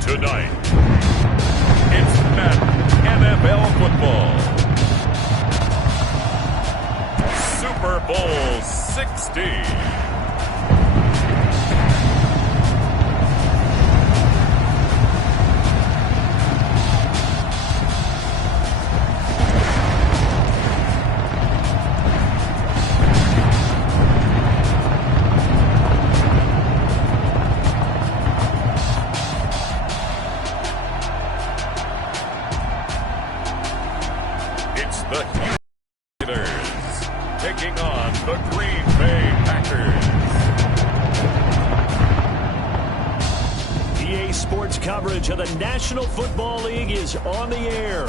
Tonight, it's Madden NFL football. Super Bowl 60. The Raiders taking on the Green Bay Packers. EA Sports coverage of the National Football League is on the air.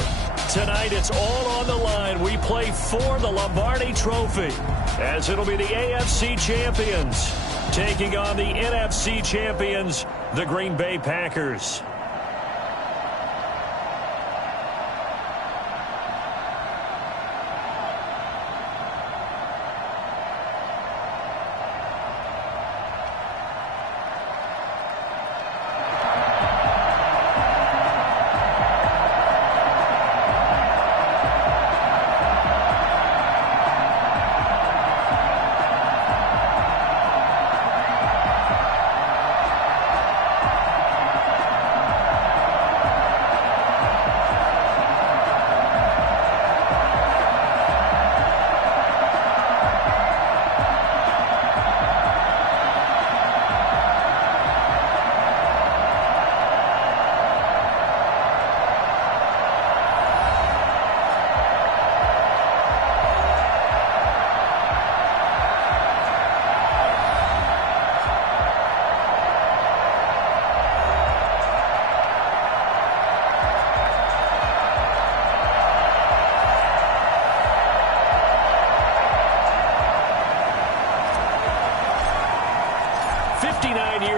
Tonight, it's all on the line. We play for the Lombardi Trophy, as it'll be the AFC champions taking on the NFC champions, the Green Bay Packers.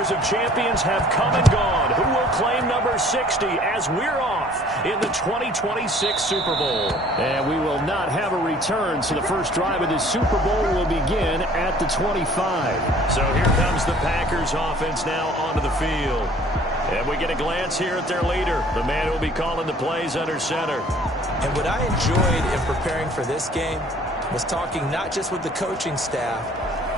Of champions have come and gone. Who will claim number 60 as we're off in the 2026 Super Bowl? And we will not have a return, so the first drive of this Super Bowl will begin at the 25. So here comes the Packers offense now onto the field. And we get a glance here at their leader, the man who will be calling the plays under center. And what I enjoyed in preparing for this game was talking not just with the coaching staff,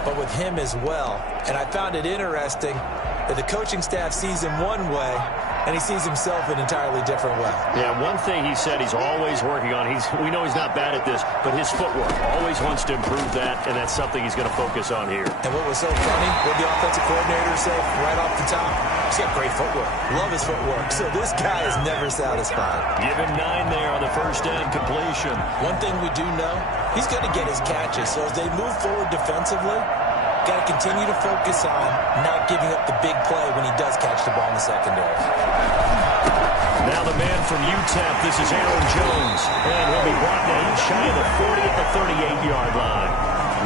but with him as well. And I found it interesting that the coaching staff sees him one way, and he sees himself an entirely different way. Yeah, one thing he said he's always working on, we know he's not bad at this, but his footwork, always wants to improve that, and that's something he's going to focus on here. And what was so funny, what the offensive coordinator said right off the top, he's got great footwork. Love his footwork. So this guy is never satisfied. Give him 9 there on the first down completion. One thing we do know, he's going to get his catches. So as they move forward defensively, got to continue to focus on not giving up the big play when he does catch the ball in the secondary. Now the man from UTEP, this is Aaron Jones. And he'll be brought down shy of the 40 at the 38-yard line.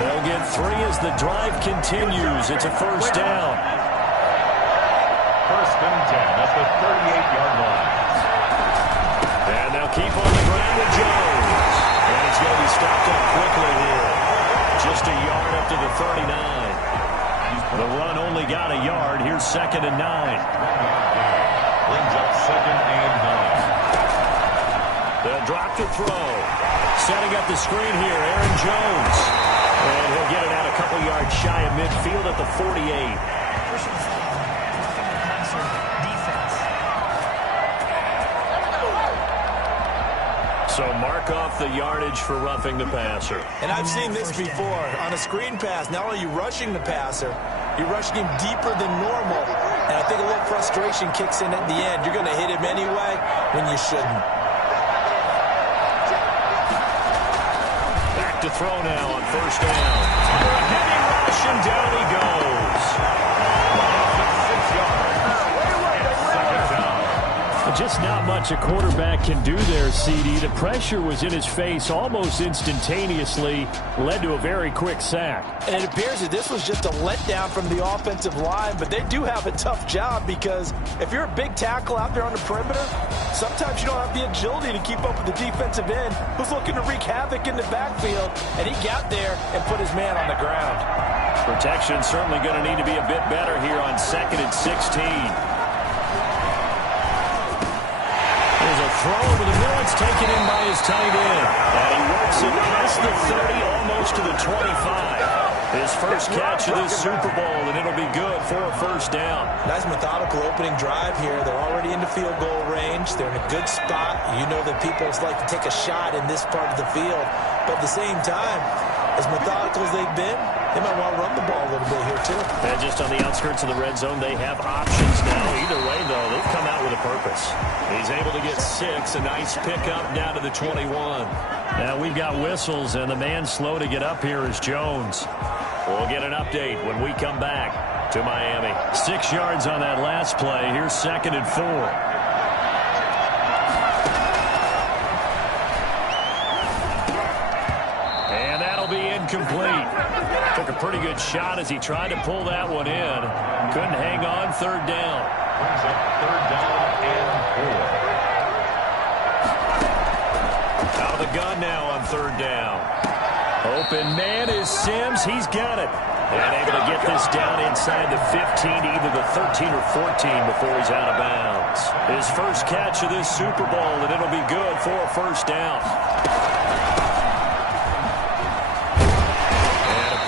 They'll get 3 as the drive continues. It's a first down. First and 10 at the 38-yard line. And they'll keep on the ground with Jones. And it's going to be stopped up quickly here. Just a yard up to the 39. The run only got a yard. Here's 2nd and 9. Brings up 2nd and 9. They'll drop to throw. Setting up the screen here, Aaron Jones. And he'll get it out a couple yards shy of midfield at the 48. So mark off the yardage for roughing the passer. And I've seen this before. On a screen pass, not only are you rushing the passer, you're rushing him deeper than normal. And I think a little frustration kicks in at the end. You're going to hit him anyway when you shouldn't. Back to throw now on first down. A heavy rush, and down he goes. 6 yards. It's 2nd down. Just not much a quarterback can do there, CD. The pressure was in his face almost instantaneously, led to a very quick sack. And it appears that this was just a letdown from the offensive line, but they do have a tough job because if you're a big tackle out there on the perimeter, sometimes you don't have the agility to keep up with the defensive end who's looking to wreak havoc in the backfield, and he got there and put his man on the ground. Protection certainly going to need to be a bit better here on 2nd and 16. Throw over the middle, it's taken in by his tight end. And he works it past the 30, almost to the 25. His first catch of this Super Bowl, and it'll be good for a first down. Nice methodical opening drive here. They're already into field goal range. They're in a good spot. You know that people like to take a shot in this part of the field. But at the same time, as methodical as they've been, they might want to run the ball a little bit here, too. And just on the outskirts of the red zone, they have options now. Either way, though, they've come out with a purpose. He's able to get 6, a nice pickup down to the 21. Now we've got whistles, and the man slow to get up here is Jones. We'll get an update when we come back to Miami. 6 yards on that last play. Here's 2nd and 4. Incomplete. Took a pretty good shot as he tried to pull that one in. Couldn't hang on. 3rd down. Brings up 3rd down and 4. Out of the gun now on 3rd down. Open man is Sims. He's got it. And able to get this down inside the 15, either the 13 or 14 before he's out of bounds. His first catch of this Super Bowl, and it'll be good for a first down.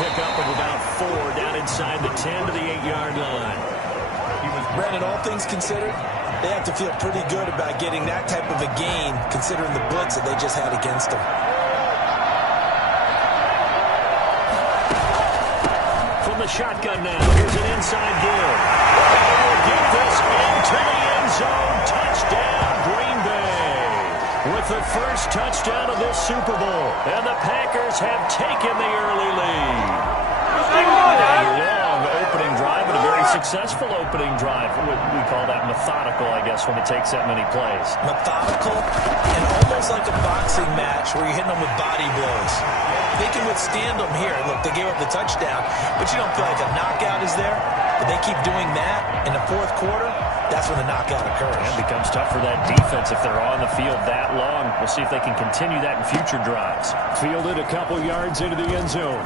Pickup of about 4 down inside the 10 to the 8-yard line. Brandon, all things considered, they have to feel pretty good about getting that type of a gain considering the blitz that they just had against them. From the shotgun now, here's an inside give. We'll get this into the end zone. Touchdown, Green Bay. With the first touchdown of this Super Bowl, and the Packers have taken the early lead. A long opening drive, and a very successful opening drive. We call that methodical, I guess, when it takes that many plays. Methodical and almost like a boxing match where you're hitting them with body blows. They can withstand them here. Look, they gave up the touchdown, but you don't feel like a knockout is there. But they keep doing that in the 4th quarter. That's when the knockout occurs. And it becomes tough for that defense if they're on the field that long. We'll see if they can continue that in future drives. Fielded a couple yards into the end zone.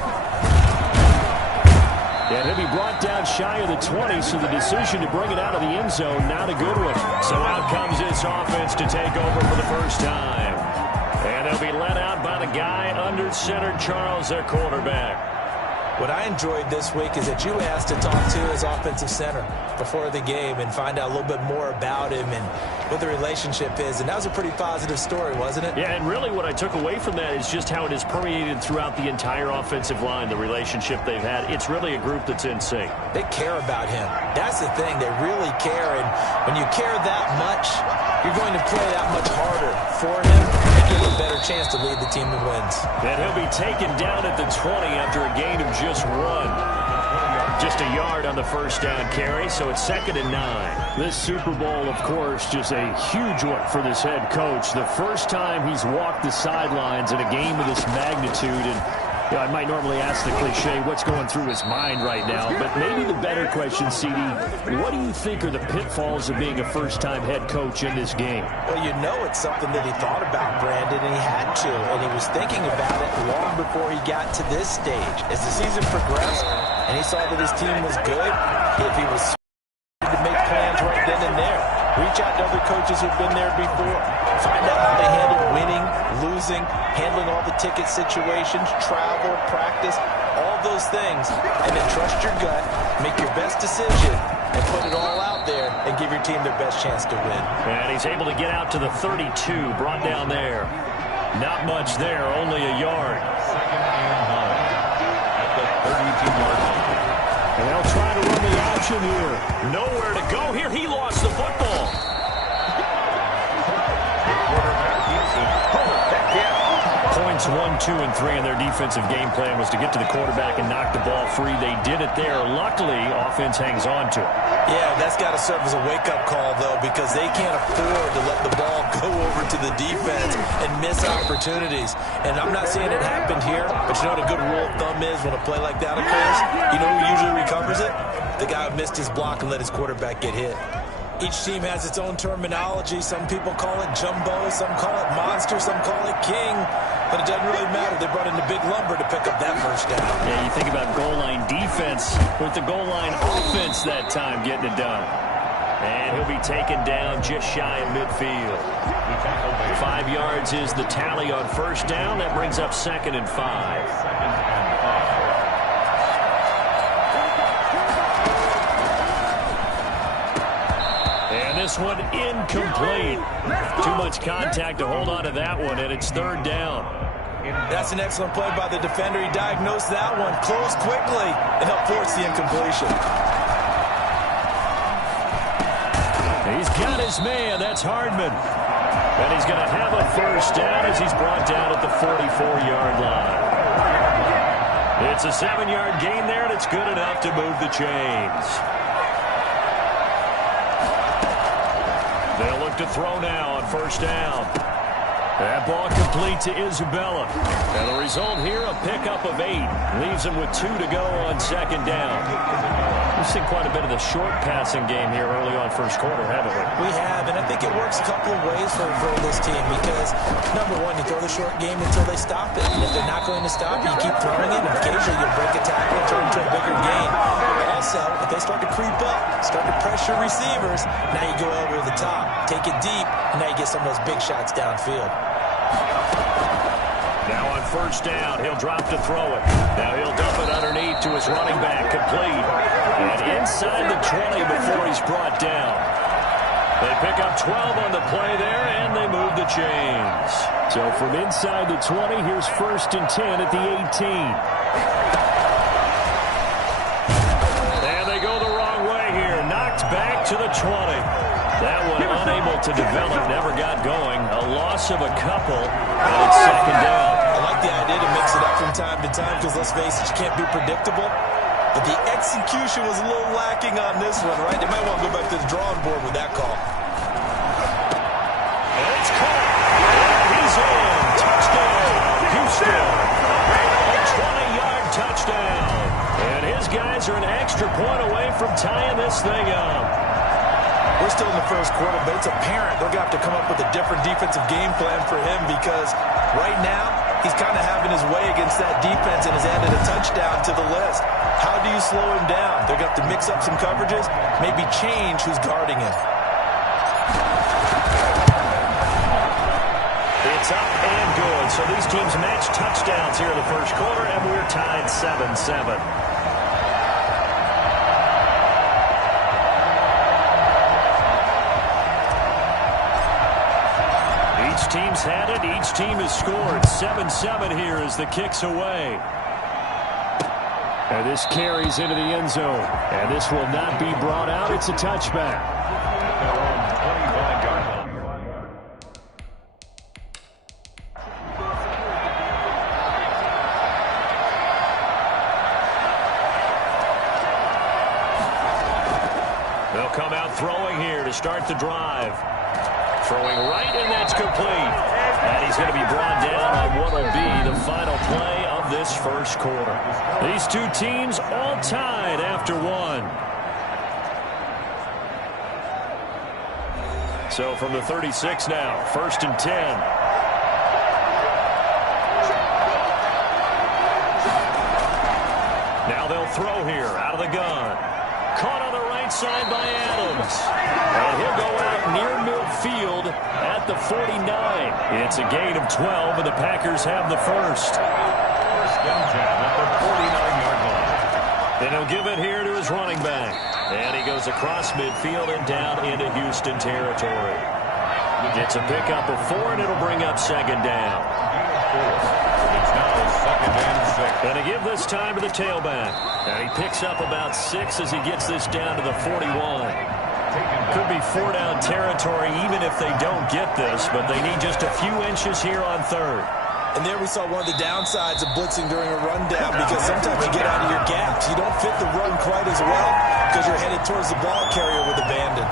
And he'll be brought down shy of the 20, so the decision to bring it out of the end zone, not a good one. So out comes this offense to take over for the first time. And they'll be let out by the guy under center, Charles, their quarterback. What I enjoyed this week is that you asked to talk to his offensive center before the game and find out a little bit more about him and what the relationship is. And that was a pretty positive story, wasn't it? Yeah, and really what I took away from that is just how it has permeated throughout the entire offensive line, the relationship they've had. It's really a group that's in sync. They care about him. That's the thing. They really care. And when you care that much, you're going to play that much harder for him and give him a better chance to lead the team to wins. And he'll be taken down at the 20 after a gain of just 1. Just a yard on the first down carry, so it's 2nd and 9. This Super Bowl, of course, just a huge one for this head coach. The first time he's walked the sidelines in a game of this magnitude, and I might normally ask the cliche, what's going through his mind right now? But maybe the better question, CD, what do you think are the pitfalls of being a first-time head coach in this game? Well, you know it's something that he thought about, Brandon, and he had to. And he was thinking about it long before he got to this stage. As the season progressed and he saw that his team was good, if he was to make plans right then and there, reach out to other coaches who've been there before. Find out how they handle winning, losing, handling all the ticket situations, travel, practice, all those things. And then trust your gut, make your best decision, and put it all out there and give your team their best chance to win. And he's able to get out to the 32, brought down there. Not much there, only a yard. 2nd and 9 at the 32-yard line. And they'll try to run the option here. Nowhere to go here. He lost the football. Points 1, 2, and 3 in their defensive game plan was to get to the quarterback and knock the ball free. They did it there. Luckily, offense hangs on to it. Yeah, that's got to serve as a wake-up call, though, because they can't afford to let the ball go over to the defense and miss opportunities. And I'm not saying it happened here, but you know what a good rule of thumb is when a play like that occurs? You know who usually recovers it? The guy who missed his block and let his quarterback get hit. Each team has its own terminology. Some people call it jumbo, some call it monster, some call it king. But it doesn't really matter. They brought in the big lumber to pick up that first down. Yeah, you think about goal line defense with the goal line offense that time getting it done. And he'll be taken down just shy of midfield. 5 yards is the tally on first down. That brings up 2nd and 5. 2nd and 5. This one incomplete. Too much contact to hold on to that one, and it's 3rd down. That's an excellent play by the defender. He diagnosed that one, closed quickly, and helped force the incompletion. He's got his man. That's Hardman. And he's going to have a first down as he's brought down at the 44-yard line. It's a 7-yard gain there, and it's good enough to move the chains. They'll look to throw now on first down. That ball complete to Isabella. And the result here, a pickup of 8. Leaves him with 2 to go on 2nd down. We've seen quite a bit of the short passing game here early on first quarter, haven't we? We have, and I think it works a couple of ways for this team because, number one, you throw the short game until they stop it. And if they're not going to stop it, you keep throwing it, and occasionally you'll break a tackle and turn into a bigger gain. Also, if they start to creep up, start to pressure receivers, now you go over the top, take it deep, and now you get some of those big shots downfield. Now on first down, he'll drop to throw it. Now he'll dump it underneath to his running back, complete. And inside the 20 before he's brought down. They pick up 12 on the play there, and they move the chains. So from inside the 20, here's 1st and 10 at the 18. Back to the 20. That one unable to develop, never got going. A loss of a couple, and it's 2nd down. I like the idea to mix it up from time to time because, let's face it, you can't be predictable. But the execution was a little lacking on this one, right? They might want to go back to the drawing board with that call. And it's caught. And he's in. Touchdown, Houston. A 20-yard touchdown. And his guys are an extra point away from tying this thing up. We're still in the first quarter, but it's apparent they're going to have to come up with a different defensive game plan for him because right now he's kind of having his way against that defense and has added a touchdown to the list. How do you slow him down? They're going to have to mix up some coverages, maybe change who's guarding him. It's up and good. So these teams match touchdowns here in the first quarter, and we're tied 7-7. Each team's had it. Each team has scored. 7-7 here as the kick's away. And this carries into the end zone. And this will not be brought out. It's a touchback. start the drive. Throwing right, and that's complete. And he's going to be brought down on what will be the final play of this first quarter. These two teams all tied after one. So from the 36 now, 1st and 10. Now they'll throw here out of the gun. Caught on the right side by Adams. And he'll go out near midfield at the 49. It's a gain of 12, and the Packers have the first. First down at the 49-yard line. Then he'll give it here to his running back. And he goes across midfield and down into Houston territory. It's a pickup of 4, and it'll bring up 2nd down. It's now 2nd and 6. And to give this time to the tailback. And he picks up about 6 as he gets this down to the 41. Could be 4-down territory even if they don't get this, but they need just a few inches here on 3rd. And there we saw one of the downsides of blitzing during a rundown, because sometimes you get out of your gaps. You don't fit the run quite as well because you're headed towards the ball carrier with abandon.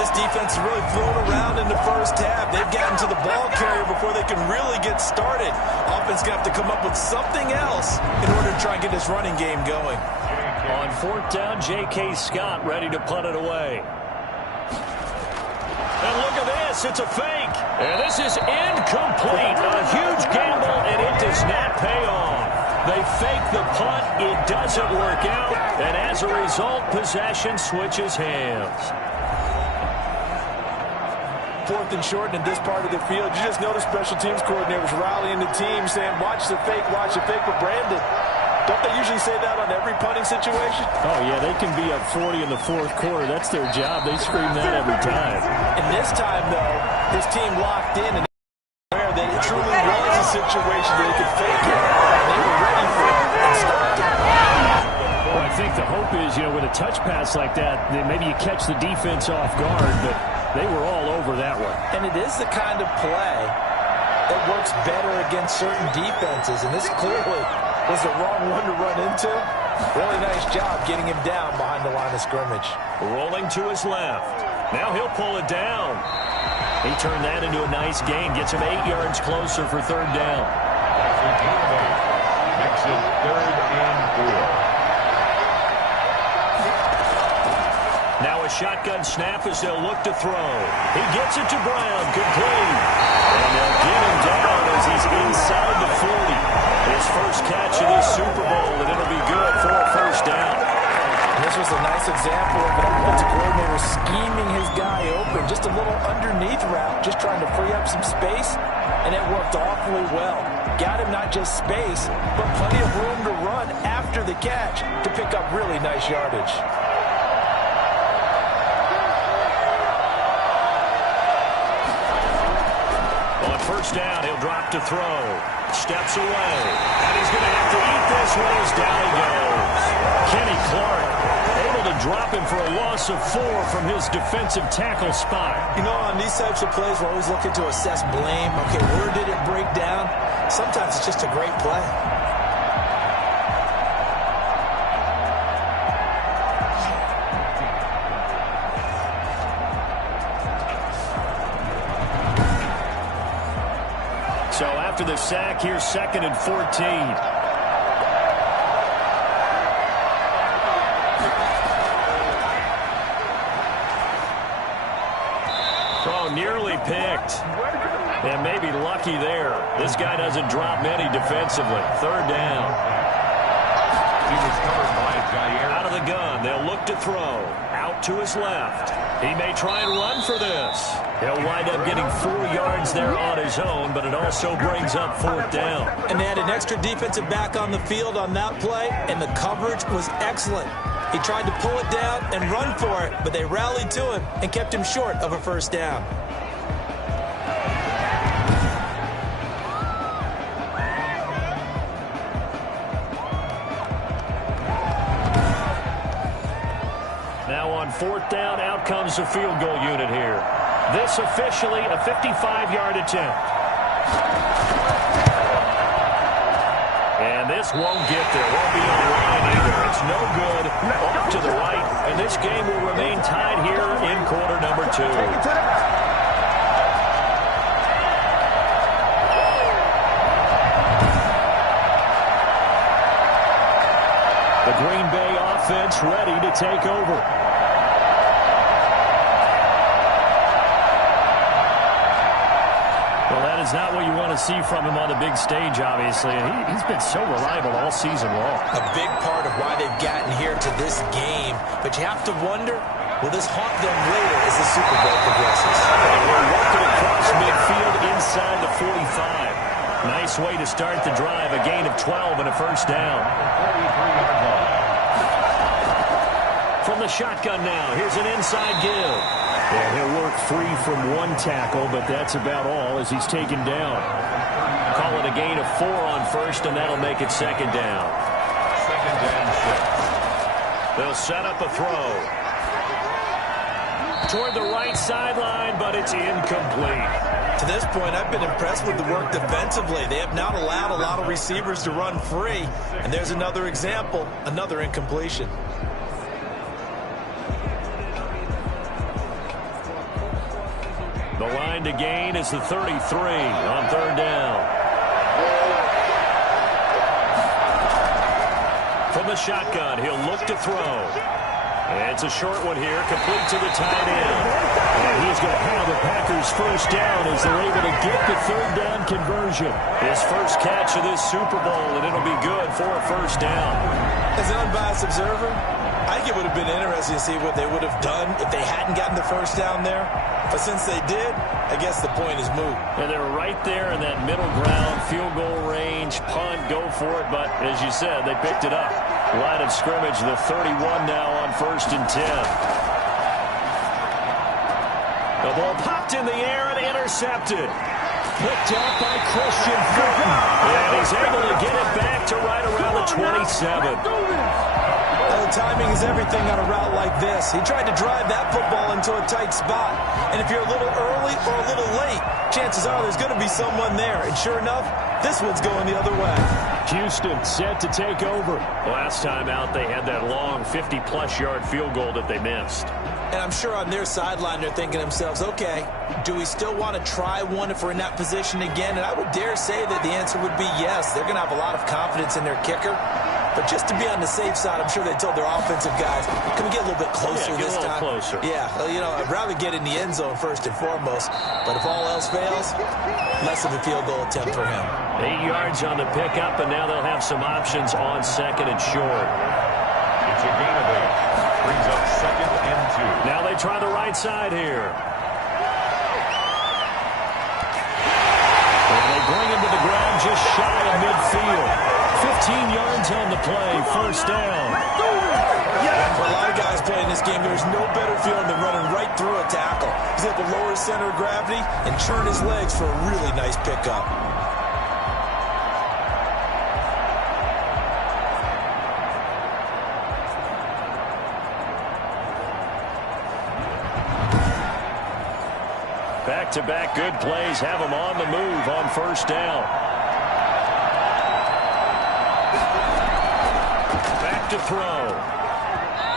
This defense is really thrown around in the first half. They've gotten to the ball carrier before they can really get started. Offense going to have to come up with something else in order to try and get this running game going. On 4th down, J.K. Scott ready to punt it away. And look at this. It's a fake. And this is incomplete. A huge gamble, and it does not pay off. They fake the punt. It doesn't work out. And as a result, possession switches hands. 4th and short in this part of the field. You just notice special teams coordinators rallying the team saying, watch the fake for Brandon. Don't they usually say that on every punting situation? Oh, yeah, they can be up 40 in the 4th quarter. That's their job. They scream that every time. And this time, though, his team locked in and aware that it truly was a situation that they could fake it. And they were ready for it and stopped it. Well, I think the hope is, with a touch pass like that, then maybe you catch the defense off guard, but they were all over that one. And it is the kind of play that works better against certain defenses, and this clearly was the wrong one to run into. Really nice job getting him down behind the line of scrimmage. Rolling to his left. Now he'll pull it down. He turned that into a nice gain. Gets him 8 yards closer for 3rd down. Makes it 3rd and 4. Now a shotgun snap as they'll look to throw. He gets it to Brown. Complete. And they'll get him down as he's inside the 40. His first catch of this Super Bowl, and it'll be good for a 1st down. This was a nice example of an offensive coordinator scheming his guy open. Just a little underneath route, just trying to free up some space, and it worked awfully well. Got him not just space, but plenty of room to run after the catch to pick up really nice yardage. On 1st down, he'll drop to throw. Steps away. And he's going to have to eat this one as down he goes. Kenny Clark able to drop him for a loss of 4 from his defensive tackle spot. On these types of plays, we're always looking to assess blame. Okay, where did it break down? Sometimes it's just a great play. So after the sack, here's 2nd and 14. Oh, nearly picked. And maybe lucky there. This guy doesn't drop many defensively. 3rd down. He was covered by Jair. Out of the gun. They'll look to throw. Out to his left. He may try and run for this. He'll wind up getting 4 yards there on his own, but it also brings up 4th down. And they had an extra defensive back on the field on that play, and the coverage was excellent. He tried to pull it down and run for it, but they rallied to him and kept him short of a 1st down. Now on 4th down, out comes the field goal unit here. This officially a 55-yard attempt. And this won't get there. Won't be on the line either. It's no good. Off to the right. And this game will remain tied here in quarter number 2. The Green Bay offense ready to take over. Well, that is not what you want to see from him on the big stage, obviously. And he's been so reliable all season long. A big part of why they've gotten here to this game. But you have to wonder, will this haunt them later as the Super Bowl progresses? And we're working across midfield inside the 45. Nice way to start the drive. A gain of 12 and a first down. From the shotgun now, here's an inside give. Yeah, he'll work free from one tackle, but that's about all as he's taken down. Call it a gain of 4 on first, and that'll make it second down. Second and 6. They'll set up a throw. Toward the right sideline, but it's incomplete. To this point, I've been impressed with the work defensively. They have not allowed a lot of receivers to run free. And there's another example, another incompletion. The line to gain is the 33 on third down. From the shotgun, he'll look to throw. It's a short one here, complete to the tight end. And he's going to have the Packers first down as they're able to get the third down conversion. His first catch of this Super Bowl, and it'll be good for a first down. As an unbiased observer, I think it would have been interesting to see what they would have done if they hadn't gotten the first down there. But since they did, I guess the point is moot. And they're right there in that middle ground, field goal range, punt, go for it. But as you said, they picked it up. Line of scrimmage, the 31 now on 1st and 10. The ball popped in the air and intercepted. Picked up by Christian Fulton. And he's able to get it back to right around the 27. Well, timing is everything on a route like this. He tried to drive that football into a tight spot. And if you're a little early or a little late, chances are there's going to be someone there. And sure enough, this one's going the other way. Houston set to take over. Last time out, they had that long 50-plus yard field goal that they missed. And I'm sure on their sideline, they're thinking to themselves, okay, do we still want to try one if we're in that position again? And I would dare say that the answer would be yes. They're going to have a lot of confidence in their kicker. But just to be on the safe side, I'm sure they told their offensive guys, can we get a little bit closer this time? Closer. Yeah, well, you know, I'd rather get in the end zone first and foremost. But if all else fails, less of a field goal attempt for him. 8 yards on the pickup, and now they'll have some options on second and short. It's a gain of 8. Brings up second and 2. Now they try the right side here. And they bring him to the ground just shy of midfield. 15 yards on the play, first down. For a lot of guys playing this game, there's no better feeling than running right through a tackle. He's able to lower his center of gravity and churn his legs for a really nice pickup. Back-to-back good plays have him on the move on first down. To throw.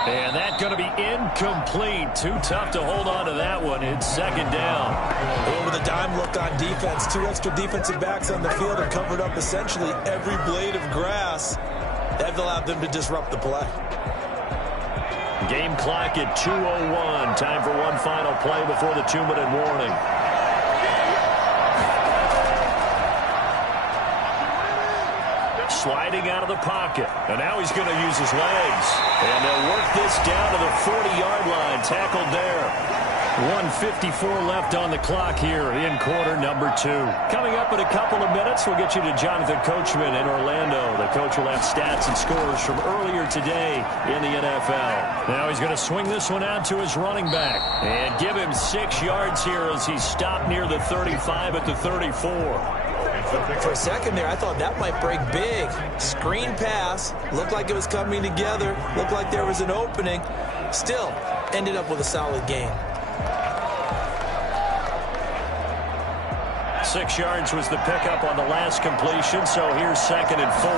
And that's going to be incomplete. Too tough to hold on to that one. It's second down. With a dime look on defense, 2 extra defensive backs on the field and covered up essentially every blade of grass. That allowed them to disrupt the play. Game clock at 2:01. Time for one final play before the 2-minute warning. Sliding out of the pocket. And now he's going to use his legs. And they'll work this down to the 40-yard line. Tackled there. 1:54 left on the clock here in quarter number 2. Coming up in a couple of minutes, we'll get you to Jonathan Coachman in Orlando. The coach will have stats and scores from earlier today in the NFL. Now he's going to swing this one out to his running back. And give him 6 yards here as he stopped near the 35 at the 34. For a second there, I thought that might break big. Screen pass. Looked like it was coming together. Looked like there was an opening. Still, ended up with a solid gain. 6 yards was the pickup on the last completion, so here's 2nd and 4.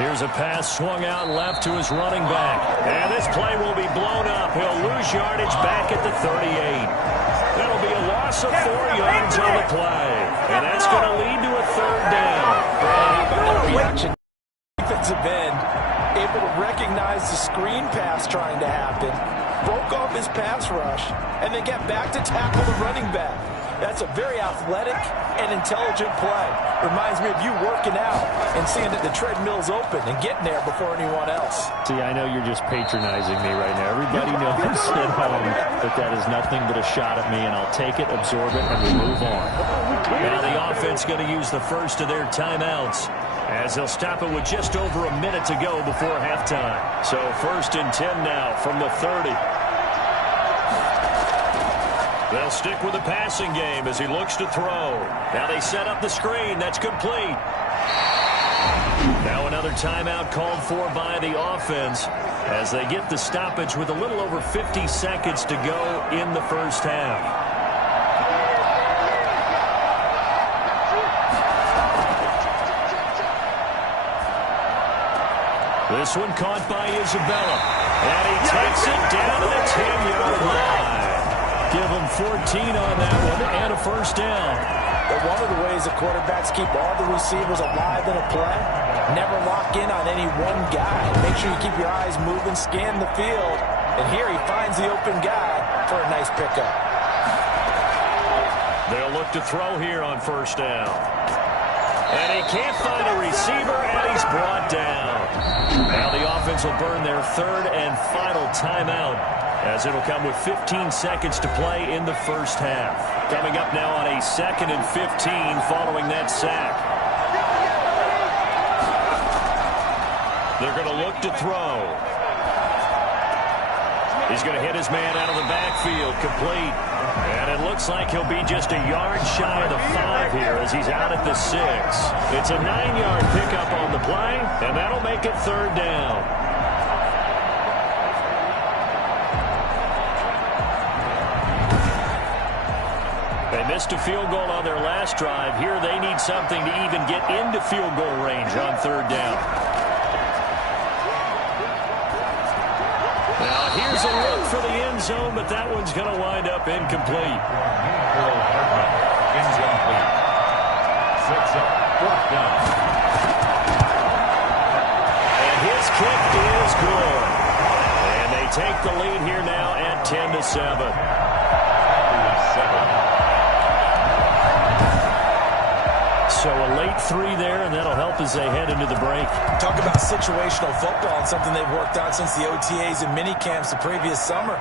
Here's a pass swung out left to his running back. And this play will be blown up. He'll lose yardage back at the 38. That'll be a loss of 4 yards on the play. And that's going to lead to a 3rd down. Reaction. Defensive end able to recognize the screen pass trying to happen, broke off his pass rush, and then get back to tackle the running back. That's a very athletic and intelligent play. Reminds me of you working out and seeing that the treadmill's open and getting there before anyone else. See, I know you're just patronizing me right now. Everybody knows at home that that is nothing but a shot at me, and I'll take it, absorb it, and we move on. Now the offense going to use the first of their timeouts, as they'll stop it with just over a minute to go before halftime. So 1st and 10 now from the 30. They'll stick with the passing game as he looks to throw. Now they set up the screen. That's complete. Now another timeout called for by the offense as they get the stoppage with a little over 50 seconds to go in the first half. This one caught by Isabella. And he takes it down to the 10-yard line. Give him 14 on that one and a first down. But one of the ways the quarterbacks keep all the receivers alive in a play, never lock in on any one guy. Make sure you keep your eyes moving, scan the field. And here he finds the open guy for a nice pickup. They'll look to throw here on first down. And he can't find a receiver, and he's brought down. Now the offense will burn their 3rd and final timeout, as it'll come with 15 seconds to play in the first half. Coming up now on a 2nd and 15 following that sack. They're going to look to throw. He's going to hit his man out of the backfield, complete. And it looks like he'll be just a yard shy of the 5 here as he's out at the 6. It's a 9-yard pickup on the play, and that'll make it 3rd down. They missed a field goal on their last drive. Here they need something to even get into field goal range on 3rd down. Now here's a look for the end zone, but that one's going to wind up incomplete. Incomplete. Sets up 4th down. And his kick is good. And they take the lead here now at 10-7. So a late 3 there, and that'll help as they head into the break. Talk about situational football and something they've worked on since the OTAs and mini camps the previous summer.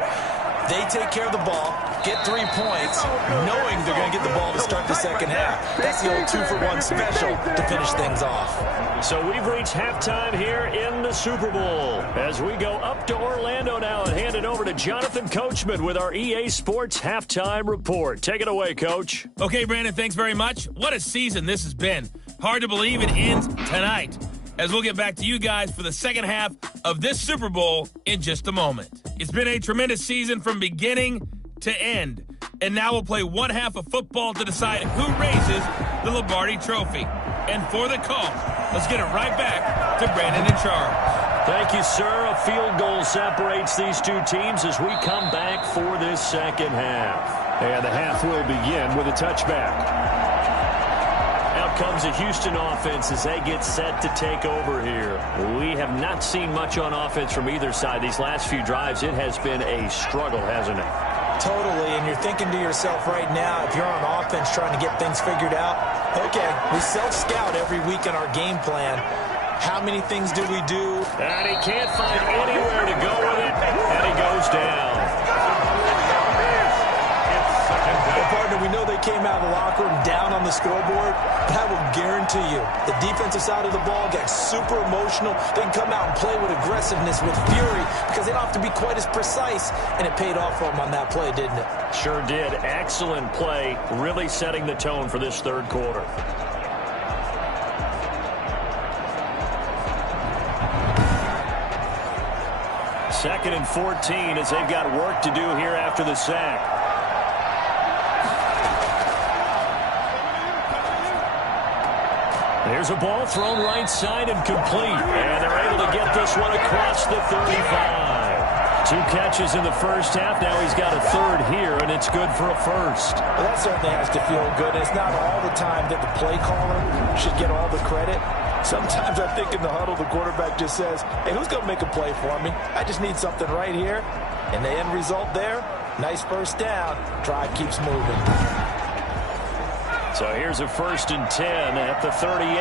They take care of the ball, get 3 points, knowing they're going to get the ball to start the second half. That's the old 2-for-1 special to finish things off. So we've reached halftime here in the Super Bowl as we go up to Orlando now and hand it over to Jonathan Coachman with our EA Sports Halftime Report. Take it away, Coach. Okay, Brandon, thanks very much. What a season this has been. Hard to believe it ends tonight, as we'll get back to you guys for the second half of this Super Bowl in just a moment. It's been a tremendous season from beginning to end, and now we'll play one half of football to decide who raises the Lombardi Trophy. And for the call, let's get it right back to Brandon and Charles. Thank you, sir. A field goal separates these two teams as we come back for this second half. And the half will begin with a touchback. Out comes the Houston offense as they get set to take over here. We have not seen much on offense from either side. These last few drives, it has been a struggle, hasn't it? Totally, and you're thinking to yourself right now, if you're on offense trying to get things figured out, okay, we self-scout every week in our game plan. How many things do we do? And he can't find anywhere to go with it, and he goes down. Well, partner, we know they came out of the locker room down on the scoreboard, but I will guarantee you the defensive side of the ball got super emotional. They can come out and play with aggressiveness, with fury, because they don't have to be quite as precise, and it paid off for them on that play, didn't it? Sure did. Excellent play, really setting the tone for this third quarter. Second and 14 as they've got work to do here after the sack. There's a ball thrown right side and complete. And they're able to get this one across the 35. 2 catches in the first half. Now he's got a third here, and it's good for a first. Well, that certainly has to feel good. It's not all the time that the play caller should get all the credit. Sometimes I think in the huddle, the quarterback just says, hey, who's going to make a play for me? I just need something right here. And the end result there, nice first down. Drive keeps moving. So here's a 1st and 10 at the 38.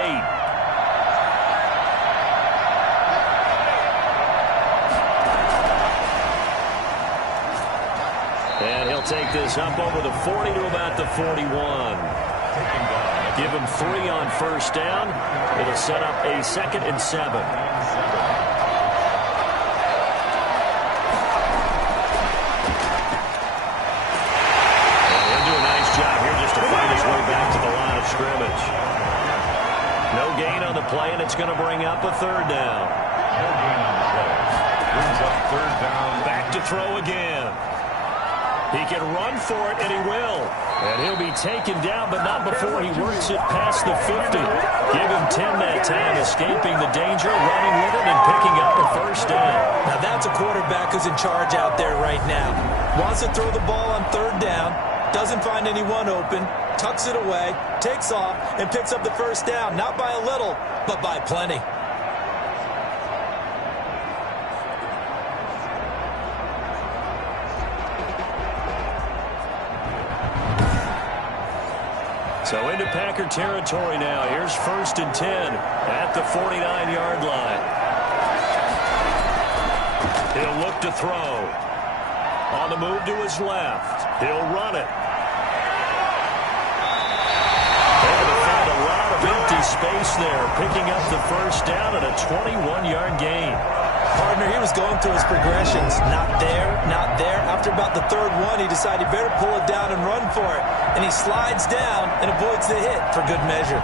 And he'll take this up over the 40 to about the 41. Give him 3 on first down. It'll set up a 2nd and 7. Back to the line of scrimmage. No gain on the play, and it's going to bring up a 3rd down. No gain on the play. Brings up 3rd down. Back to throw again. He can run for it, and he will. And he'll be taken down, but not before he works it past the 50. Give him 10 that time, escaping the danger, running with it, and picking up a 1st down. Now that's a quarterback who's in charge out there right now. Wants to throw the ball on 3rd down. Doesn't find anyone open. Tucks it away, takes off, and picks up the 1st down. Not by a little, but by plenty. So into Packer territory now. Here's 1st and 10 at the 49-yard line. He'll look to throw. On the move to his left. He'll run it. Empty space there, picking up the 1st down and a 21-yard gain. Partner, he was going through his progressions. Not there, not there. After about the 3rd one, he decided he better pull it down and run for it. And he slides down and avoids the hit for good measure.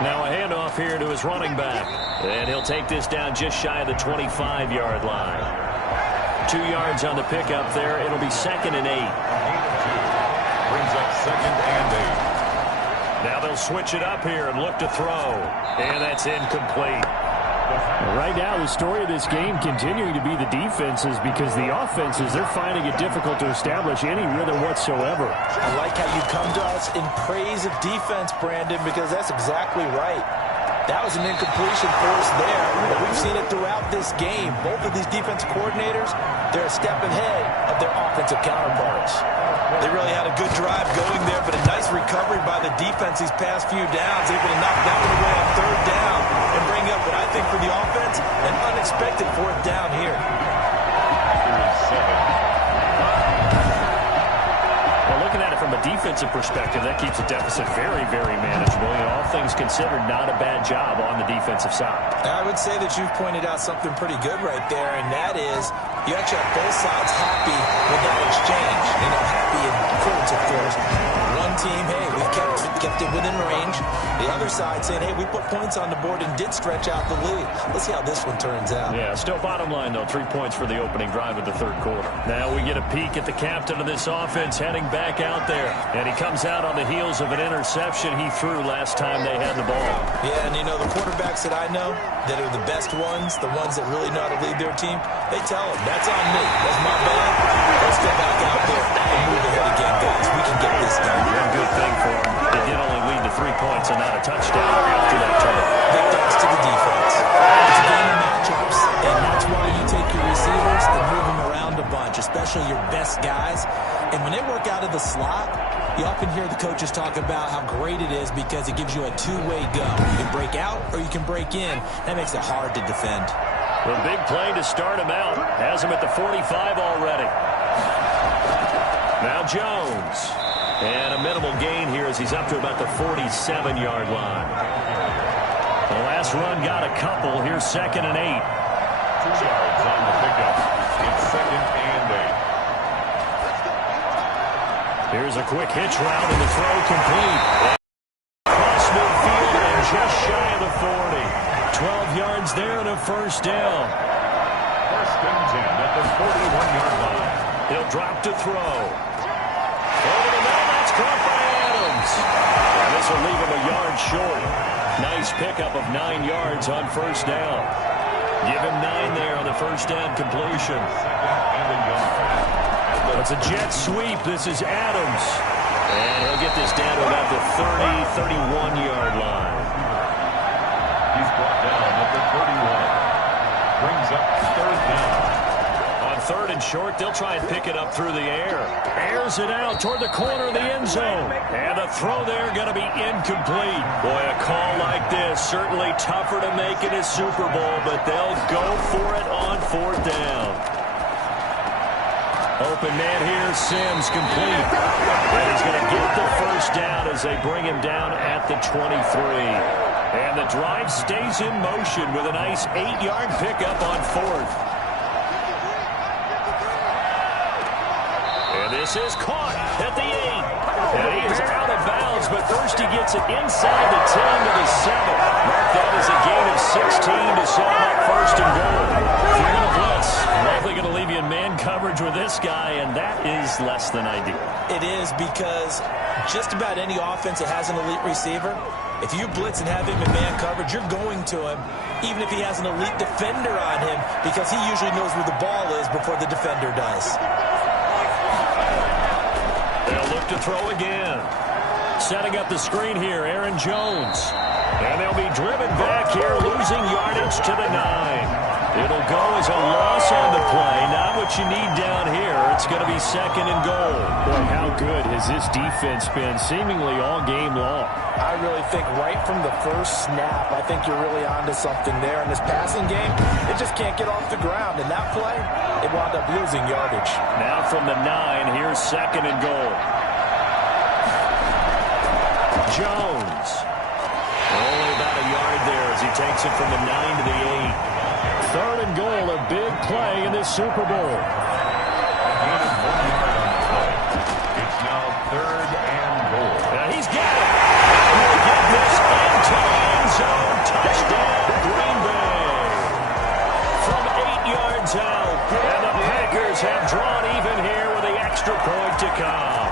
Now a handoff here to his running back. And he'll take this down just shy of the 25-yard line. 2 yards on the pickup there. It'll be 2nd and 8. Brings up 2nd and 8. Now they'll switch it up here and look to throw. And that's incomplete. Right now, the story of this game continuing to be the defenses, because the offenses, they're finding it difficult to establish any rhythm whatsoever. I like how you come to us in praise of defense, Brandon, because that's exactly right. That was an incompletion force there, but we've seen it throughout this game. Both of these defense coordinators, they're a step ahead of their offensive counterparts. They really had a good drive going there, but a nice recovery by the defense these past few downs, able to knock that one away on 3rd down and bring up what I think for the offense, an unexpected 4th down here. Well, looking at it from a defensive perspective, that keeps the deficit very, very manageable. You know, all things considered, not a bad job on the defensive side. I would say that you've pointed out something pretty good right there, and that is you actually have both sides happy with that exchange. You know, happy in quotes, of course. One team, hey, we've kept it within range. The other side saying, hey, we put points on the board and did stretch out the lead. Let's see how this one turns out. Yeah, still bottom line, though, 3 points for the opening drive of the 3rd quarter. Now we get a peek at the captain of this offense heading back out there. And he comes out on the heels of an interception he threw last time they had the ball. Yeah, and you know, the quarterbacks that I know that are the best ones, the ones that really know how to lead their team, they tell them, that's on me. That's my bad. Let's get back out there and move ahead again, guys. We can get this done. One good thing for him, they did only lead to 3 points and not a touchdown after that turn. Big thanks to the defense. It's a game of matchups, and that's why you take your receivers and move them around a bunch, especially your best guys. And when they work out of the slot, you often hear the coaches talk about how great it is because it gives you a two-way go. You can break out or you can break in. That makes it hard to defend. The big play to start him out. Has him at the 45 already. Now Jones. And a minimal gain here as he's up to about the 47-yard line. The last run got a couple. Here's 2nd and 8. 2 yards on the pickup. It's 2nd and 8. Here's a quick hitch route and the throw complete. Across midfield and just shy of the 40. 12 yards there and a 1st down. First and 10 at the 41-yard line. He'll drop to throw. Over the middle, that's caught by Adams. And this will leave him a yard short. Nice pickup of 9 yards on first down. Give him 9 there on the first down completion. It's a jet sweep. This is Adams. And he'll get this down to about the 30, 31-yard line. He's brought down at the 31. Brings up third down. On third and short, they'll try and pick it up through the air. Airs it out toward the corner of the end zone. And the throw there going to be incomplete. Boy, a call like this, certainly tougher to make in a Super Bowl, but they'll go for it on fourth down. Open man here, Sims complete. And he's going to get the first down as they bring him down at the 23. And the drive stays in motion with a nice 8-yard pickup on fourth. And this is caught at the 8. And he is out of bounds, but first he gets it inside the 10 to the 7. Mark that as a gain of 16 to set him up first and goal. If you're going to blitz, likely going to leave you in man coverage with this guy, and that is less than ideal. It is, because just about any offense that has an elite receiver, if you blitz and have him in man coverage, you're going to him, even if he has an elite defender on him, because he usually knows where the ball is before the defender does. They'll look to throw again. Setting up the screen here, Aaron Jones. And they'll be driven back here, losing yardage to the 9. It'll go as a loss on the play. Not what you need down here. It's going to be second and goal. Boy, how good has this defense been seemingly all game long? I really think right from the first snap, I think you're really onto something there. In this passing game, it just can't get off the ground. In that play, it wound up losing yardage. Now from the 9, here's second and goal. Jones. Only about a yard there as he takes it from the 9 to the 8. Third and goal, a big play in this Super Bowl. It's now third and goal. And he's got it. He'll get this into the end zone. Touchdown, Green Bay. From 8 yards out. And the Packers have drawn even here with the extra point to come.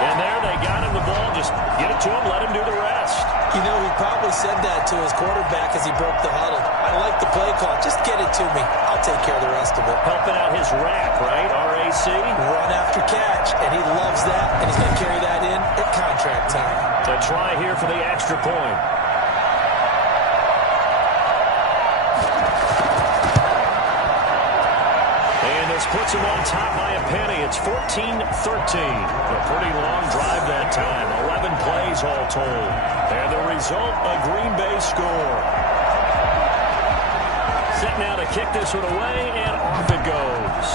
And there they got him the ball. Just get it to him, let him do the rest. You know, he probably said that to his quarterback as he broke the huddle. I like the play call. Just get it to me. I'll take care of the rest of it. Helping out his rack, right? RAC. Run after catch, and he loves that, and he's going to carry that in at contract time. To try here for the extra point. And this puts him on top by a penny. It's 14-13. A pretty long drive that time. 11 plays all told. And the result, a Green Bay score. Set now to kick this one away, and off it goes.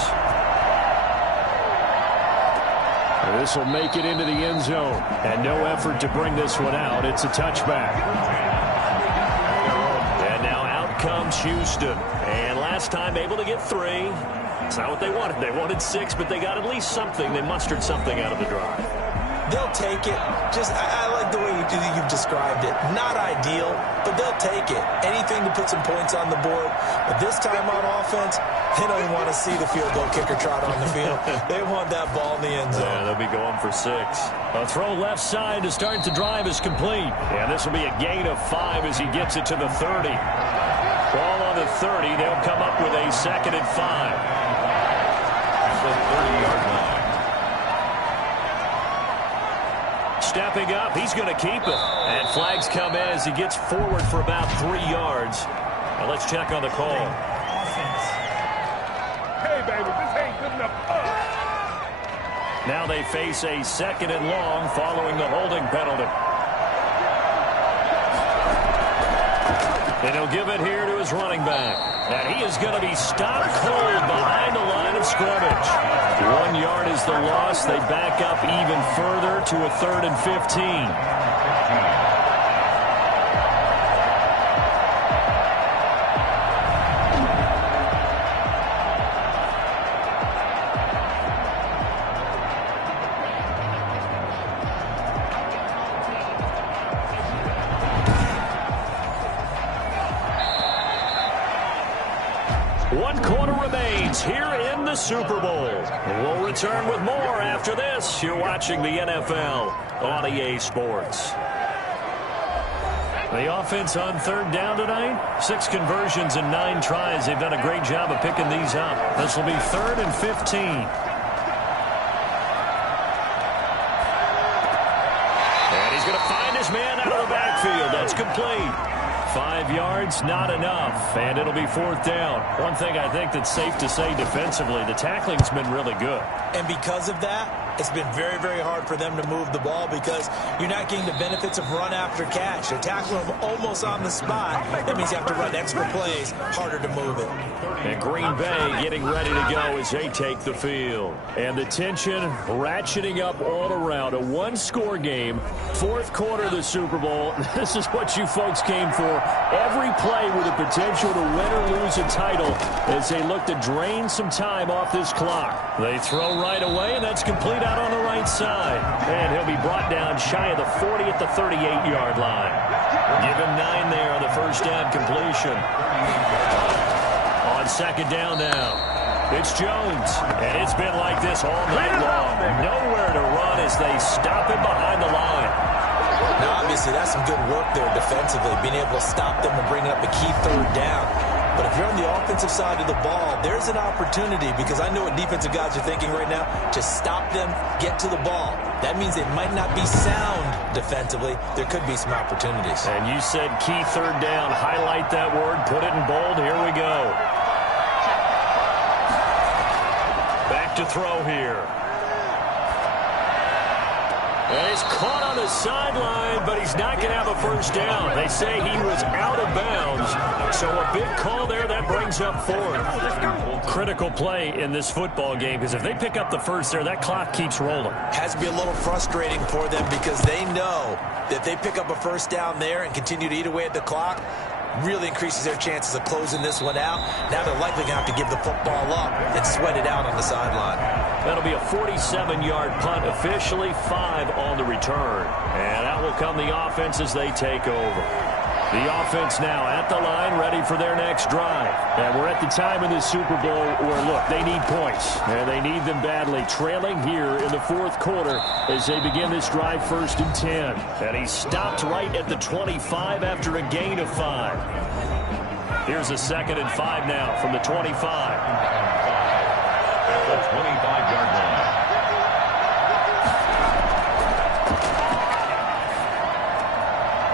This will make it into the end zone. And no effort to bring this one out. It's a touchback. And now out comes Houston. And last time able to get 3. It's not what they wanted. They wanted 6, but they got at least something. They mustered something out of the drive. They'll take it. I like the way you've described it. Not ideal, but they'll take it. Anything to put some points on the board. But this time on offense, they don't even want to see the field goal kicker trot on the field. They want that ball in the end zone. Yeah, they'll be going for 6. A throw left side to start the drive is complete. And this will be a gain of 5 as he gets it to the 30. Ball on the 30. They'll come up with a second and 5. The 30-yard line. Stepping up, he's going to keep it. And flags come in as he gets forward for about 3 yards. Now let's check on the call. Hey, baby, this ain't good enough. Now they face a second and long following the holding penalty. And he'll give it here to his running back. And he is going to be stopped cold behind the line of scrimmage. 1 yard is the loss. They back up even further to a 3rd and 15. One quarter remains here in the Super Bowl. We'll return with more after this. You're watching the NFL on EA Sports. The offense on third down tonight, 6 conversions and 9 tries. They've done a great job of picking these up. This will be 3rd and 15. And he's going to find his man out of the backfield. That's complete. 5 yards, not enough, and it'll be 4th down. One thing I think that's safe to say defensively, the tackling's been really good. And because of that, it's been very, very hard for them to move the ball because you're not getting the benefits of run after catch. They're tackling them almost on the spot. That means you have to run extra plays, harder to move it. And Green Bay getting ready to go as they take the field. And the tension ratcheting up all around. A one-score game, 4th quarter of the Super Bowl. This is what you folks came for. Every play with the potential to win or lose a title as they look to drain some time off this clock. They throw right away, and that's complete out on the right side. And he'll be brought down shy of the 40 at the 38-yard line. Give him 9 there on the first down completion. On 2nd down now, it's Jones. And it's been like this all night long. Nowhere to run as they stop him behind the line. Now, obviously, that's some good work there defensively, being able to stop them and bring up a key 3rd down. But if you're on the offensive side of the ball, there's an opportunity because I know what defensive guys are thinking right now. To stop them, get to the ball. That means they might not be sound defensively. There could be some opportunities. And you said key 3rd down. Highlight that word. Put it in bold. Here we go. Back to throw here. And he's caught on the sideline, but he's not going to have a first down. They say he was out of bounds. So a big call there that brings up 4th. Critical play in this football game because if they pick up the first there, that clock keeps rolling. Has to be a little frustrating for them because they know that they pick up a first down there and continue to eat away at the clock. Really increases their chances of closing this one out. Now they're likely going to have to give the football up and sweat it out on the sideline. That'll be a 47-yard punt, officially 5 on the return. And out will come the offense as they take over. The offense now at the line, ready for their next drive. And we're at the time in the Super Bowl where, look, they need points. And they need them badly. Trailing here in the 4th quarter as they begin this drive 1st and 10. And he stopped right at the 25 after a gain of 5. Here's a 2nd and 5 now from the 25. At the 25-yard line.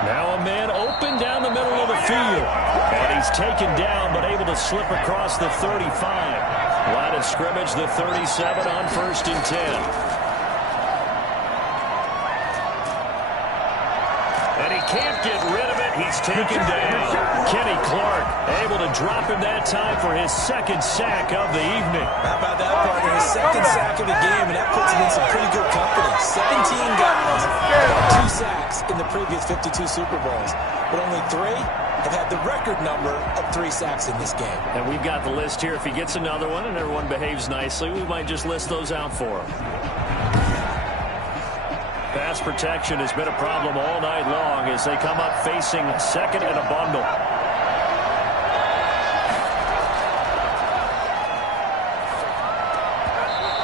Now a man open down the middle of the field. And he's taken down but able to slip across the 35. Line of scrimmage, the 37 on 1st and 10. And he can't get rid of it. He's taken down. Kenny Clark able to drop him that time for his 2nd sack of the evening. How about that, partner? His 2nd sack of the game, and that puts him in some pretty good company. 17 guys, 2 sacks in the previous 52 Super Bowls. But only 3 have had the record number of 3 sacks in this game. And we've got the list here. If he gets another one and everyone behaves nicely, we might just list those out for him. Pass protection has been a problem all night long as they come up facing 2nd and a bundle.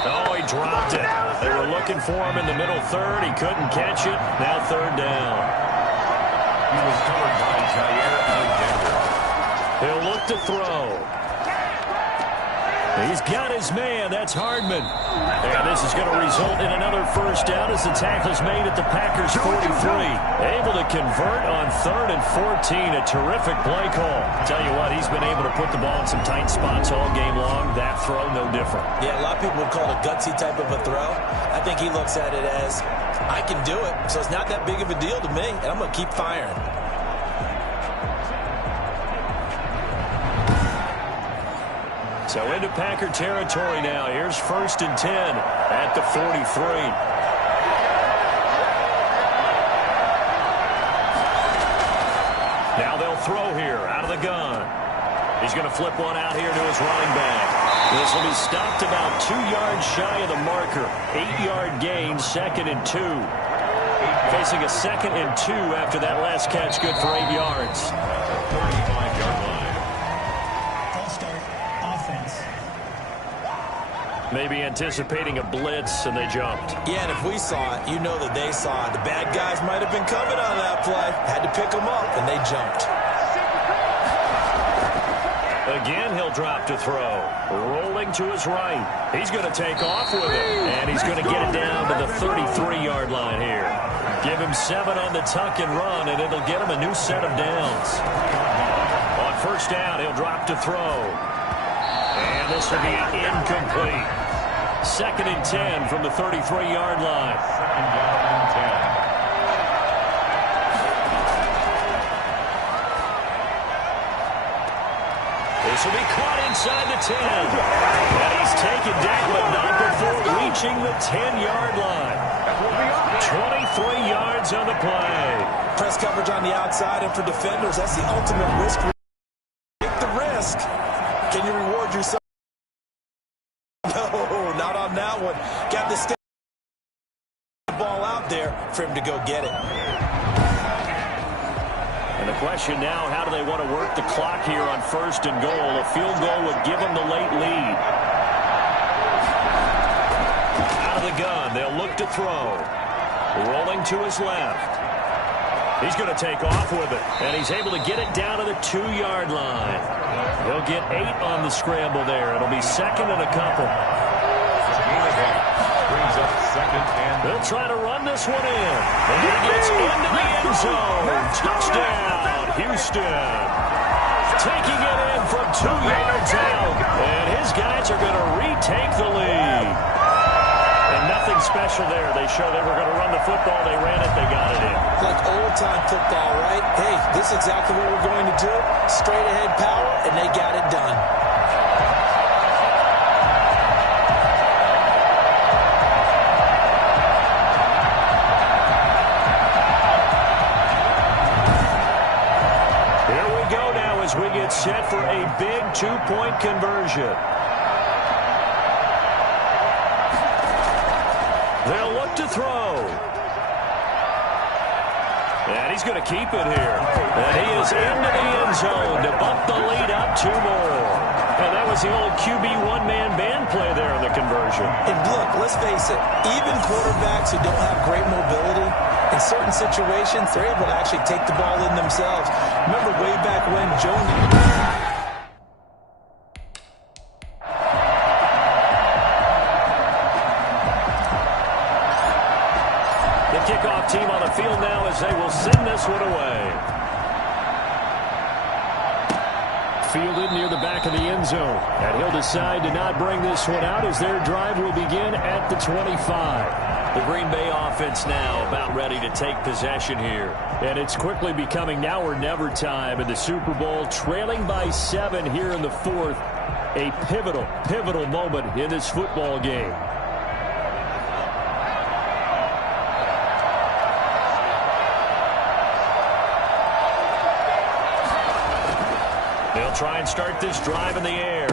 Oh, he dropped it. They were looking for him in the middle 3rd. He couldn't catch it. Now 3rd down. He was covered by Jair Alexander. He'll look to throw. He's got his man. That's Hardman. And this is going to result in another first down as the tackle is made at the Packers 43. Able to convert on 3rd and 14. A terrific play call. Tell you what, he's been able to put the ball in some tight spots all game long. That throw, no different. Yeah, a lot of people would call it a gutsy type of a throw. I think he looks at it as, I can do it, so it's not that big of a deal to me, and I'm going to keep firing. So into Packer territory now. Here's 1st and 10 at the 43. Now they'll throw here out of the gun. He's going to flip one out here to his running back. This will be stopped about 2 yards shy of the marker. 8-yard gain, 2nd and 2. Facing a 2nd and 2 after that last catch, good for 8 yards. 35-yard line. False start, Maybe anticipating a blitz, and they jumped. Yeah, and if we saw it, you know that they saw it. The bad guys might have been coming on that play. Had to pick them up, and they jumped. Again, he'll drop to throw. Rolling to his right. He's going to take off with it. And he's going to get it down to the 33-yard line here. Give him 7 on the tuck and run, and it'll get him a new set of downs. On first down, he'll drop to throw. And this will be incomplete. 2nd and 10 from the 33-yard line. 2nd down and 10. This will be caught inside the 10. And he's taken down, but not before reaching the 10-yard line. 23 yards on the play. Press coverage on the outside, and for defenders, that's the ultimate risk. Take the risk. Can you reward yourself? No, not on that one. Got the ball out there for him to go get it. And the question now, how do they want to work the clock here on 1st and goal? A field goal would give them the late lead. Out of the gun, they'll look to throw. Rolling to his left. He's going to take off with it, and he's able to get it down to the 2-yard line. He'll get 8 on the scramble there. It'll be 2nd and a couple. Brings up 2nd and... They'll try to run this one in. And he gets into the end zone. Touchdown, Houston. Taking it in from 2 yards out. And his guys are going to retake the lead. And nothing special there. They showed they were going to run the football. They ran it. They got it in. Like old-time football, right? Hey, this is exactly what we're going to do. Straight-ahead power, and they got it done. Here we go now as we get set for a big 2-point conversion. They'll look to throw. And he's going to keep it here. And he is into the end zone to bump the lead up 2 more. And that was the old QB one-man band play there in the conversion. And look, let's face it, even quarterbacks who don't have great mobility, in certain situations, they're able to actually take the ball in themselves. Remember way back when Joe... Kickoff team on the field now as they will send this one away. Fielded near the back of the end zone. And he'll decide to not bring this one out as their drive will begin at the 25. The Green Bay offense now about ready to take possession here. And it's quickly becoming now or never time in the Super Bowl, trailing by 7 here in the 4th. A pivotal moment in this football game. They'll try and start this drive in the air.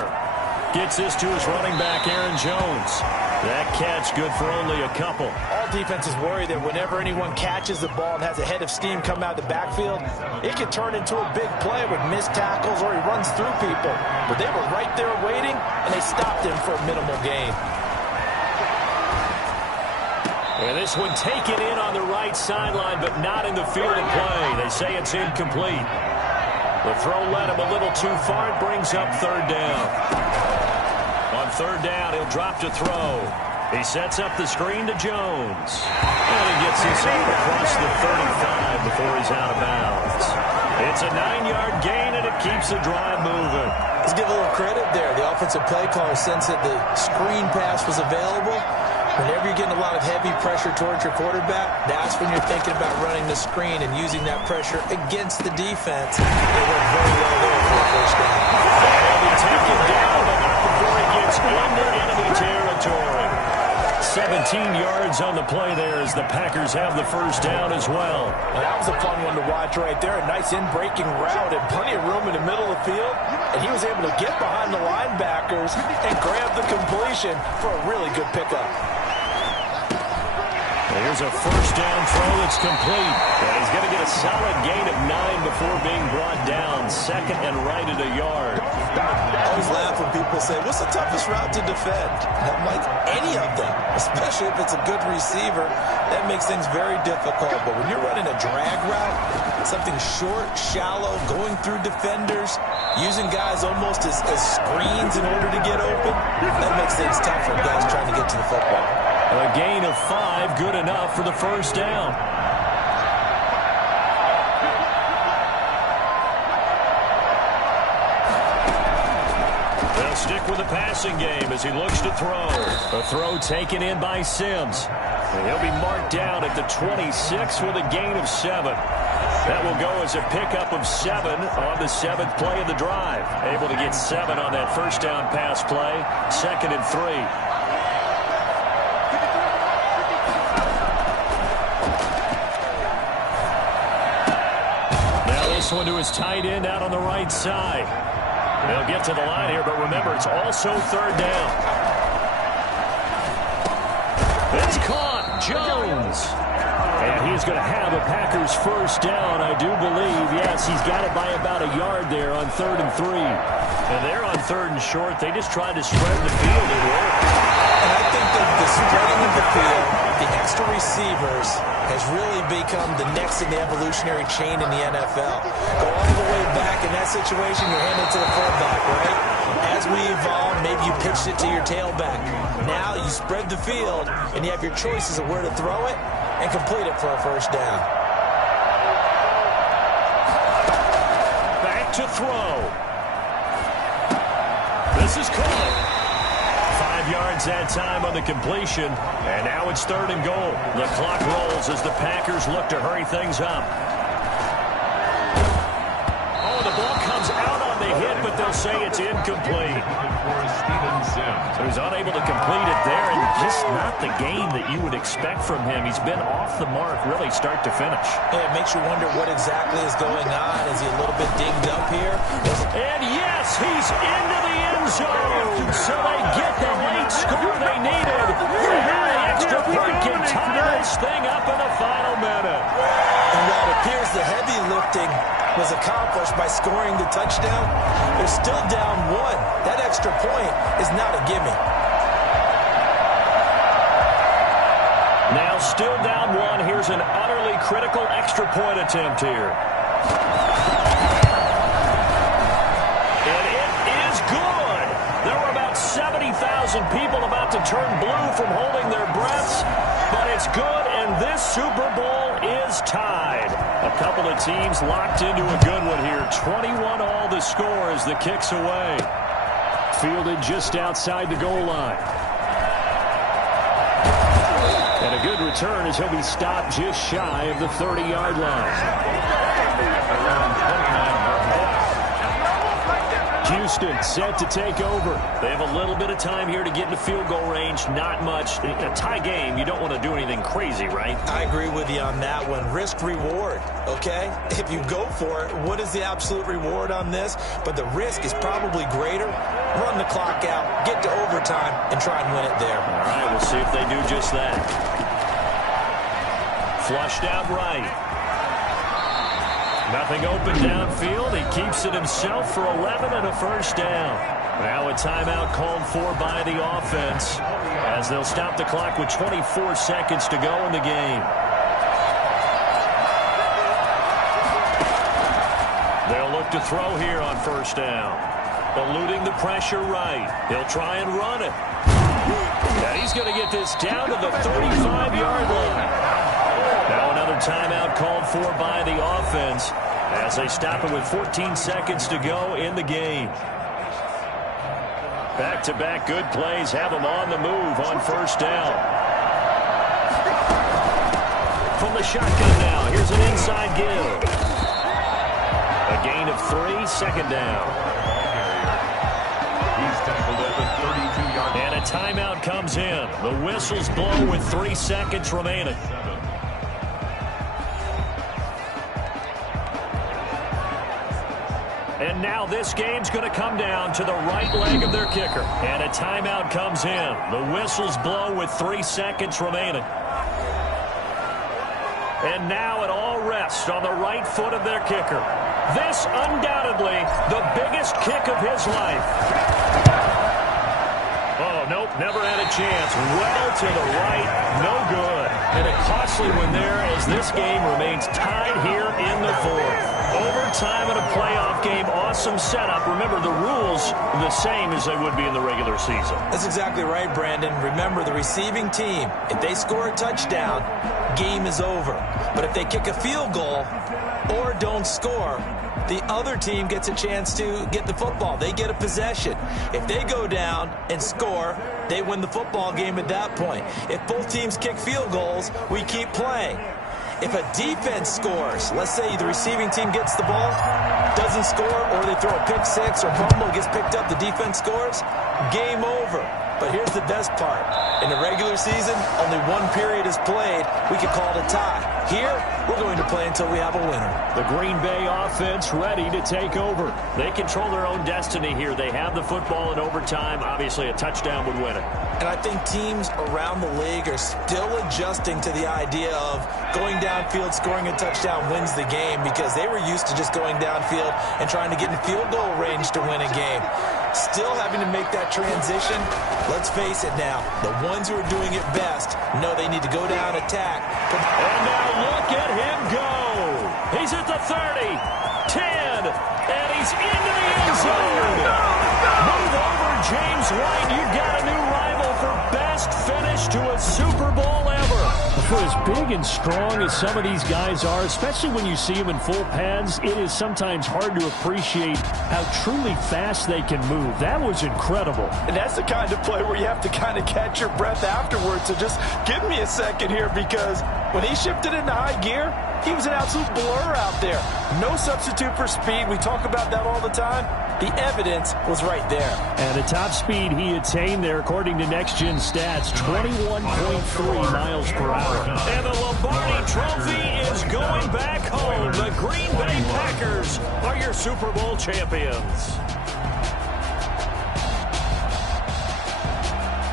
Gets this to his running back, Aaron Jones. That catch good for only a couple. All defenses worry that whenever anyone catches the ball and has a head of steam come out of the backfield, it can turn into a big play with missed tackles or he runs through people. But they were right there waiting, and they stopped him for a minimal gain. And this one taken in on the right sideline, but not in the field of play. They say it's incomplete. The throw led him a little too far. It brings up 3rd down. On 3rd down, he'll drop to throw. He sets up the screen to Jones. And he gets this out across the 35 before he's out of bounds. It's a 9-yard gain, and it keeps the drive moving. Let's give a little credit there. The offensive play caller sensed that the screen pass was available. Whenever you're getting a lot of heavy pressure towards your quarterback, that's when you're thinking about running the screen and using that pressure against the defense. They worked very well there for the 1st down. They'll be taken down, but not before he gets into enemy territory. 17 yards on the play there as the Packers have the 1st down as well. Well, that was a fun one to watch right there. A nice in-breaking route and plenty of room in the middle of the field. And he was able to get behind the linebackers and grab the completion for a really good pickup. And Here's a first down throw that's complete. And he's going to get a solid gain of 9 before being brought down. Second and right at a yard. I always laugh when people say, what's the toughest route to defend? And I'm like, any of them, especially if it's a good receiver. That makes things very difficult. But when you're running a drag route, something short, shallow, going through defenders, using guys almost as screens in order to get open, that makes things tough for guys trying to get to the football. A gain of 5, good enough for the first down. They'll stick with the passing game as he looks to throw. A throw taken in by Sims. And he'll be marked down at the 26 with a gain of 7. That will go as a pickup of 7 on the 7th play of the drive. Able to get 7 on that first down pass play. 2nd and 3. This one to his tight end out on the right side. They'll get to the line here, but remember, it's also 3rd down. It's caught. Jones. And he's going to have a Packers first down, I do believe. Yes, he's got it by about a yard there on 3rd and 3. And they're on 3rd and short. They just tried to spread the field and work. And I think that the spreading of the field, the extra receivers, has really become the next in the evolutionary chain in the NFL. Go all the way back in that situation, you're handed to the fullback, right? As we evolve, maybe you pitched it to your tailback. Now you spread the field, and you have your choices of where to throw it and complete it for a first down. Back to throw. This is caught. 5 yards that time on the completion, and now it's 3rd and goal. The clock rolls as the Packers look to hurry things up. Oh, the ball comes out on the hit, but they'll say it's incomplete. So he's unable to complete it there, and just not the game that you would expect from him. He's been off the mark really start to finish. Yeah, it makes you wonder what exactly is going on. Is he a little bit dinged up here? And yes, he's into the end zone. So they get the late score they needed. And the extra point can tie this thing up in the final minute. And while it appears the heavy lifting was accomplished by scoring the touchdown, they're still down 1. That extra point is not a gimme. Now still down 1. Here's an utterly critical extra point attempt here. And it is good. There were about 70,000 people about to turn blue from holding their breaths, but it's good, and this Super Bowl is tied. A couple of teams locked into a good one here. 21 all the score as the kick's away. Fielded just outside the goal line. And a good return as he'll be stopped just shy of the 30-yard line. Houston set to take over. They have a little bit of time here to get into field goal range. Not much. A tie game, you don't want to do anything crazy, right? I agree with you on that one. Risk reward, okay? If you go for it, what is the absolute reward on this? But the risk is probably greater. Run the clock out, get to overtime, and try and win it there. All right, we'll see if they do just that. Flushed out right. Nothing open downfield. He keeps it himself for 11 and a first down. Now a timeout called for by the offense as they'll stop the clock with 24 seconds to go in the game. They'll look to throw here on first down. Eluding the pressure right. He'll try and run it. And he's going to get this down to the 35-yard line. Now another timeout called for by the offense as they stop it with 14 seconds to go in the game. Back-to-back good plays have them on the move on first down. From the shotgun now, here's an inside give. A gain of 3, second down. He's tackled at the 32-yard line. And a timeout comes in. The whistles blow with 3 seconds remaining. And now this game's going to come down to the right leg of their kicker. And a timeout comes in. The whistles blow with 3 seconds remaining. And now it all rests on the right foot of their kicker. This undoubtedly the biggest kick of his life. Oh, nope, never had a chance. Well to the right, no good. And a costly one there as this game remains tied here in the fourth. Overtime in a playoff game, awesome setup. Remember, the rules the same as they would be in the regular season. That's exactly right, Brandon. Remember, the receiving team, if they score a touchdown, game is over. But if they kick a field goal or don't score, the other team gets a chance to get the football. They get a possession. If they go down and score, they win the football game at that point. If both teams kick field goals, we keep playing. If a defense scores, let's say the receiving team gets the ball, doesn't score, or they throw a pick six or fumble, gets picked up, the defense scores, game over. But here's the best part. In the regular season, only one period is played. We could call it a tie. Here, we're going to play until we have a winner. The Green Bay offense ready to take over. They control their own destiny here. They have the football in overtime. Obviously, a touchdown would win it. And I think teams around the league are still adjusting to the idea of going downfield, scoring a touchdown wins the game, because they were used to just going downfield and trying to get in field goal range to win a game. Still having to make that transition. Let's face it now, the ones who are doing it best know they need to go down, attack. And now look at him go. He's at the 30, 10, and he's into the end zone. Move over, James White. You've got a new rival for best finish to a Super Bowl ever. For as big and strong as some of these guys are, especially when you see them in full pads, it is sometimes hard to appreciate how truly fast they can move. That was incredible. And that's the kind of play where you have to kind of catch your breath afterwards. So just give me a second here, because when he shifted into high gear, he was an absolute blur out there. No substitute for speed. We talk about that all the time. The evidence was right there. And the top speed he attained there, according to Next Gen Stats, 21.3 miles per hour. And the Lombardi Trophy is going back home. The Green Bay Packers are your Super Bowl champions.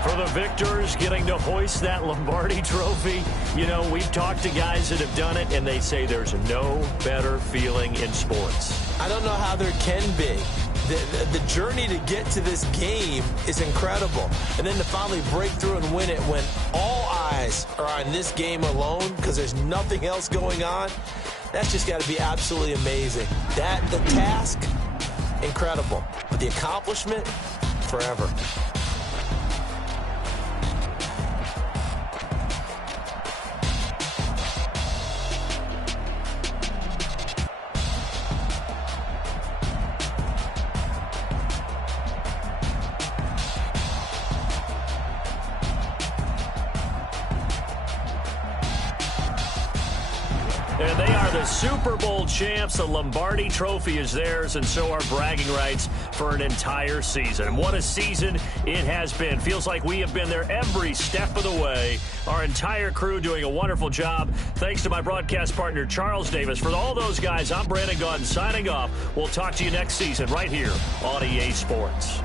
For the victors getting to hoist that Lombardi Trophy, you know, we've talked to guys that have done it, and they say there's no better feeling in sports. I don't know how there can be. The journey to get to this game is incredible. And then to finally break through and win it when all eyes are on this game alone because there's nothing else going on, that's just got to be absolutely amazing. The task, incredible. But the accomplishment, forever. And they are the Super Bowl champs. The Lombardi Trophy is theirs, and so are bragging rights for an entire season. And what a season it has been. Feels like we have been there every step of the way. Our entire crew doing a wonderful job. Thanks to my broadcast partner, Charles Davis. For all those guys, I'm Brandon Gaudin signing off. We'll talk to you next season right here on EA Sports.